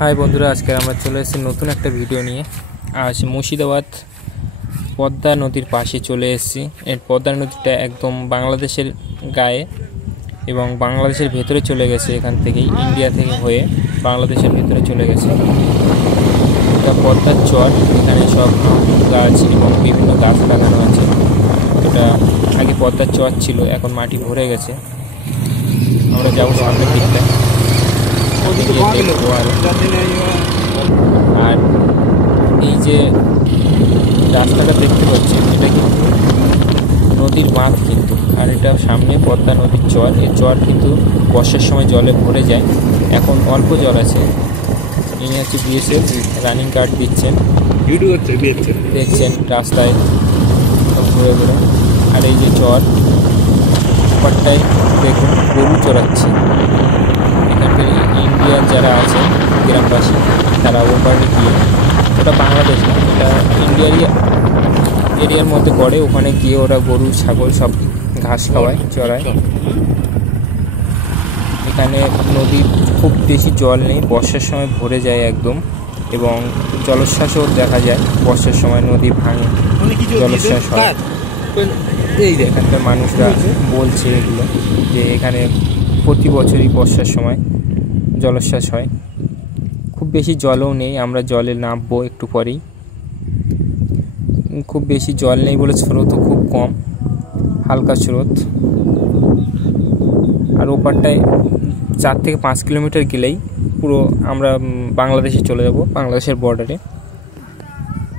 हाय बंधुरा आज के আমরা চলে এসেছি নতুন একটা ভিডিও নিয়ে। আজ মুর্শিদাবাদ পদ্মা নদীর পাশে চলে এসেছি। এই পদ্মা নদীটা একদম বাংলাদেশের গায়ে এবং বাংলাদেশের ভেতরে চলে গেছে। এখান থেকে ইন্ডিয়া থেকে হয়ে বাংলাদেশের ভেতরে চলে গেছে। এটা পদ্মার চর, এখানে সব গাছ এবং বিভিন্ন গাছ লাগানো আছে। এটা আগে পদ্মার চর ছিল, এখন মাটি ভরে গেছে। আমরা যাবো সামনের দিকটা, আর এই যে রাস্তাটা দেখতে পাচ্ছেন এটা কিন্তু নদীর বাঁধ কিন্তু, আর এটা সামনে পদ্মা নদীর চর। এই চর কিন্তু বর্ষার সময় জলে ভরে যায়, এখন অল্প জল আছে। ইনি হচ্ছে বিএসএফ রানিং গার্ড দিচ্ছেন, দেখছেন রাস্তায় ঘুরে ঘুরে। আর এই যে চর ওপারটায় দেখুন গরু চড়াচ্ছে। এখানকার ইন্ডিয়ান যারা আছে গ্রামবাসী তারা ওপারে গিয়ে, ওটা বাংলাদেশ না, এটা ইন্ডিয়ারই এরিয়ার মধ্যে পড়ে, ওখানে গিয়ে ওরা গরু ছাগল সব ঘাস খাওয়ায়, চড়ায়। এখানে নদীর খুব বেশি জল নেই, বর্ষার সময় ভরে যায় একদম, এবং জলোচ্ছ্বাসও দেখা যায় বর্ষার সময়, নদী ভাঙে, জলোচ্ছ্বাস হয়। এই যে এখানকার মানুষরা বলছে এগুলো, যে এখানে প্রতি বছরই বর্ষার সময় জলোচ্ছ্বাস হয়। খুব বেশি জলও নেই, আমরা জলে নামবো একটু পরেই। খুব বেশি জল নেই বলে স্রোতও খুব কম, হালকা স্রোত। আর ওপারটায় 4 থেকে 5 কিলোমিটার গেলেই পুরো আমরা বাংলাদেশে চলে যাব, বাংলাদেশের বর্ডারে।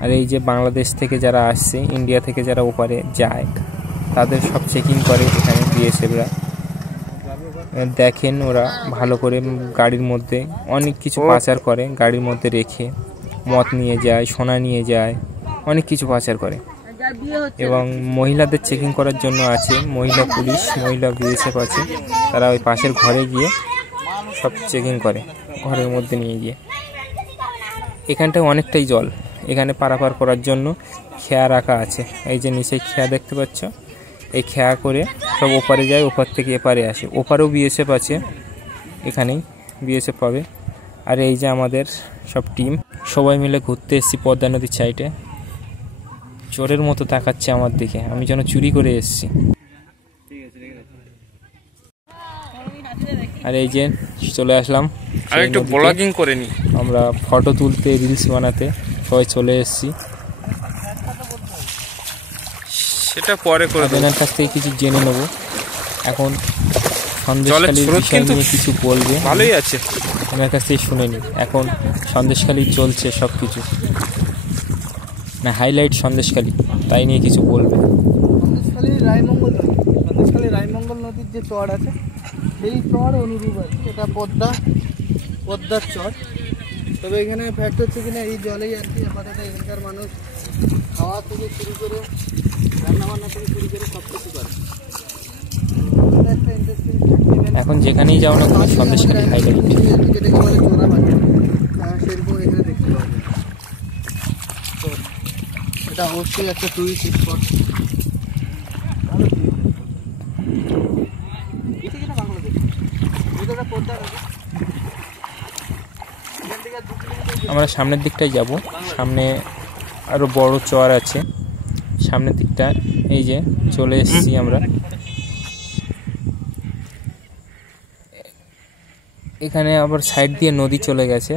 আর এই যে বাংলাদেশ থেকে যারা আসছে, ইন্ডিয়া থেকে যারা ওপারে যায়, তাদের সব চেকিং করে এখানে বিএসএফরা। দেখেন ওরা ভালো করে গাড়ির মধ্যে অনেক কিছু পাচার করে, গাড়ির মধ্যে রেখে মদ নিয়ে যায়, সোনা নিয়ে যায়, অনেক কিছু পাচার করে। এবং মহিলাদের চেকিং করার জন্য আছে মহিলা পুলিশ, মহিলা বিএসএফ আছে, তারা ওই পাশের ঘরে গিয়ে সব চেকিং করে, ঘরের মধ্যে নিয়ে গিয়ে। এখানটায় অনেকটাই জল, এখানে পারাপার করার জন্য খেয়া রাখা আছে। এই যে নিচে খেয়া দেখতে পাচ্ছ, এই খেয়া করে সব ওপারে যায়, ওপার থেকে এপারে আসে। ওপারেও বিএসএফ আছে, এখানেই বিএসএফ পাবে। আর এই যে আমাদের সব টিম সবাই মিলে ঘুরতে এসেছি পদ্মা নদীর সাইডে। চোরের মতো তাকাচ্ছে আমার দিকে, আমি যেন চুরি করে এসেছি। আর এই যে চলে আসলাম, আমি একটু ব্লগিং করে নি, আমরা ফটো তুলতে, রিলস বানাতে সবাই চলে এসেছি। সেটা পরে করে আপনার কাছ থেকে কিছু জেনে নেব। এখন সন্দেশখালীর বিষয় নিয়ে কিছু বলবে, ভালোই আছে, আমার কাছ থেকে শুনে নি। এখন সন্দেশখালী চলছে সব কিছু, না হাইলাইট সন্দেশখালী, তাই নিয়ে কিছু বলবে। সন্দেশখালী রায়মঙ্গল নদীর যে চর আছে, সেই চর অনুরূপ আছে, এটা পদ্মার চর। তবে এখানে ফ্যাক্ট হচ্ছে কিনা, এই জলেই আর কি আপাতত এখানকার মানুষ খাওয়া থেকে শুরু করে রান্নাবান্না থেকে শুরু করে সব কিছু করে। একটা ইন্টারেস্টিং এখন যেখানেই যাও না কোনো সন্দেশখালী হাইলাইট, যেটাকে বলে চোরাবালি, সেরকম এখানে দেখতে পাবে। তো এটা অবশ্যই একটা টুরিস্ট স্পট। আমরা সামনের দিকটায় যাব, সামনে আরো বড় চর আছে সামনের দিকটা। এই যে চলে এসেছি আমরা, এখানে আবার সাইড দিয়ে নদী চলে গেছে,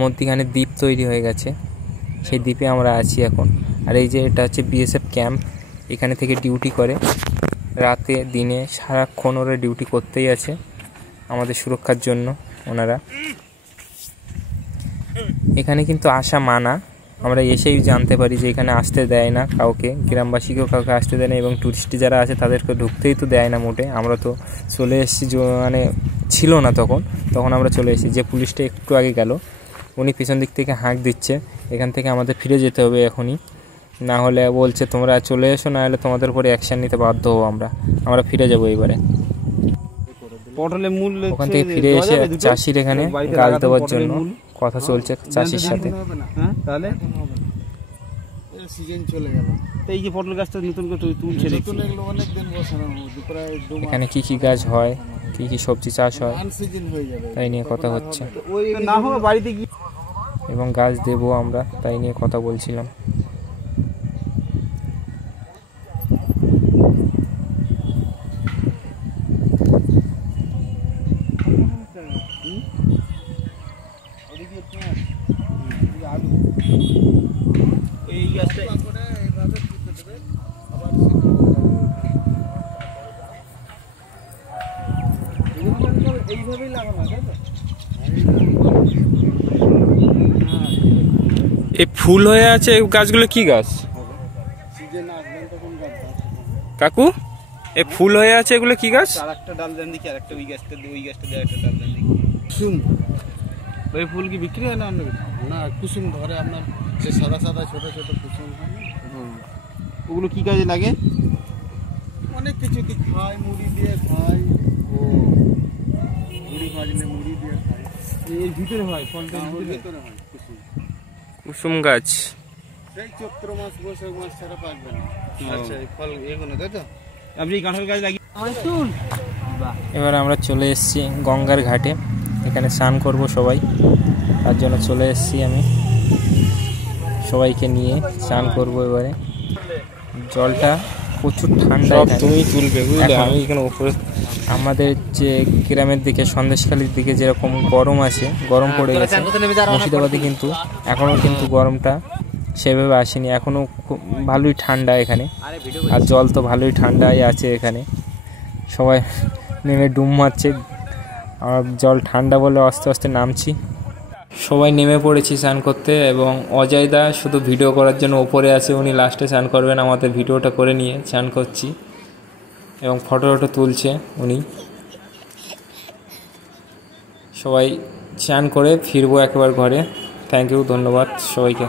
মধ্যখানে দ্বীপ তৈরি হয়ে গেছে, সেই দ্বীপে আমরা আছি এখন। আর এই যে এটা হচ্ছে বিএসএফ ক্যাম্প, এখানে থেকে ডিউটি করে রাতে দিনে সারাক্ষণ, ওরা ডিউটি করতেই আছে আমাদের সুরক্ষার জন্য ওনারা। এখানে কিন্তু আসা মানা, আমরা এসেই জানতে পারি যে এখানে আসতে দেয় না কাউকে, গ্রামবাসীকেও কাউকে আসতে দেয় না, এবং টুরিস্ট যারা আছে তাদেরকে ঢুকতেই তো দেয় না মোটে। আমরা তো চলে এসেছি, মানে ছিল না তখন আমরা চলে এসেছি। যে পুলিশটা একটু আগে গেল, উনি পিছন দিক থেকে হাঁক দিচ্ছে, এখান থেকে আমাদের ফিরে যেতে হবে এখনই, না হলে বলছে তোমরা চলে এসো, না হলে তোমাদের উপরে অ্যাকশান নিতে বাধ্য হবো। আমরা ফিরে যাবো এবারে। ওখান থেকে ফিরে এসে চাষির এখানে গাছ দেওয়ার জন্য কথা চলছে চাষির সাথে। সিজন চলে গেল, এই যে পটল গাছটা নতুন করে তুলছে, অনেক দিন বসানো, প্রায় 2 মাস। এখানে কি কি গাছ হয় কী কী সবজি চাষ হয় আনসিজন হয়ে যাবে, তাই নিয়ে কথা হচ্ছে। ওই না হবে বাড়িতে গিয়ে এবং গাছ দেবো আমরা, তাই নিয়ে কথা বলছিলাম। এই গাছটা এইভাবে পুঁতে দেবে, আবার এইভাবেই লাগানো হয়, তাই তো? এই ফুল হয়ে আছে এই গাছগুলো কি গাছ সিজন আসবেন তখন গাছ কাকু? এই ফুল হয়ে আছে এগুলো কি গাছ? আর একটা ডাল দেন দেখি, আর একটা ওই গাছটা দিয়ে একটা ডাল দেন দেখি। কুসুম, ওই ফুল কি বিক্রি হয় না অন্য কিছু? না, কুসুম ধরে আপনার সে সাদা সাদা ছোট ছোট কুসুম হয় না? ওগুলো কি কাজে লাগে? অনেক কিছু কি খায়, মুড়ি দিয়ে খায়, ও মুড়ি ভাজলে মুড়ি দিয়ে খায়। এর ভিতরে হয়, ফলটা ভিতরে হয় কুসুম। কুসুম গাছ। সেই চৈত্র মাস বৈশাখ মাস ছাড়া পাকবে না। আচ্ছা, এই ফল এগুলো তাই তো? আপনি কাঁঠাল গাছ লাগিয়ে এবার আমরা চলে এসেছি গঙ্গার ঘাটে, এখানে স্নান করব সবাই, তার জন্য চলে এসেছি আমি, সবাইকে নিয়ে স্নান করব। এবারে জলটা প্রচুর ঠান্ডা, তুমি তুলবে বুঝলে, আমি এখানে উপরে। আমাদের যে গ্রামের দিকে সন্দেশখালির দিকে যেরকম গরম আছে, গরম পড়ে গেছে, মুর্শিদাবাদে কিন্তু এখনও কিন্তু গরমটা সেভাবে আসেনি, এখনও ভালোই ঠান্ডা এখানে, আর জল তো ভালোই ঠান্ডাই আছে এখানে। সবাই নেমে ডুব মারছে, আর জল ঠান্ডা বলে আস্তে আস্তে নামছি। সবাই নেমে পড়েছি স্নান করতে, এবং অজয়দা শুধু ভিডিও করার জন্য ওপরে আছে, উনি লাস্টে স্নান করবেন, আমাদের ভিডিওটা করে নিয়ে স্নান করছি, এবং ফটো তুলছে উনি। সবাই স্নান করে ফিরবো একেবারে ঘরে। থ্যাংক ইউ, ধন্যবাদ সবাইকে।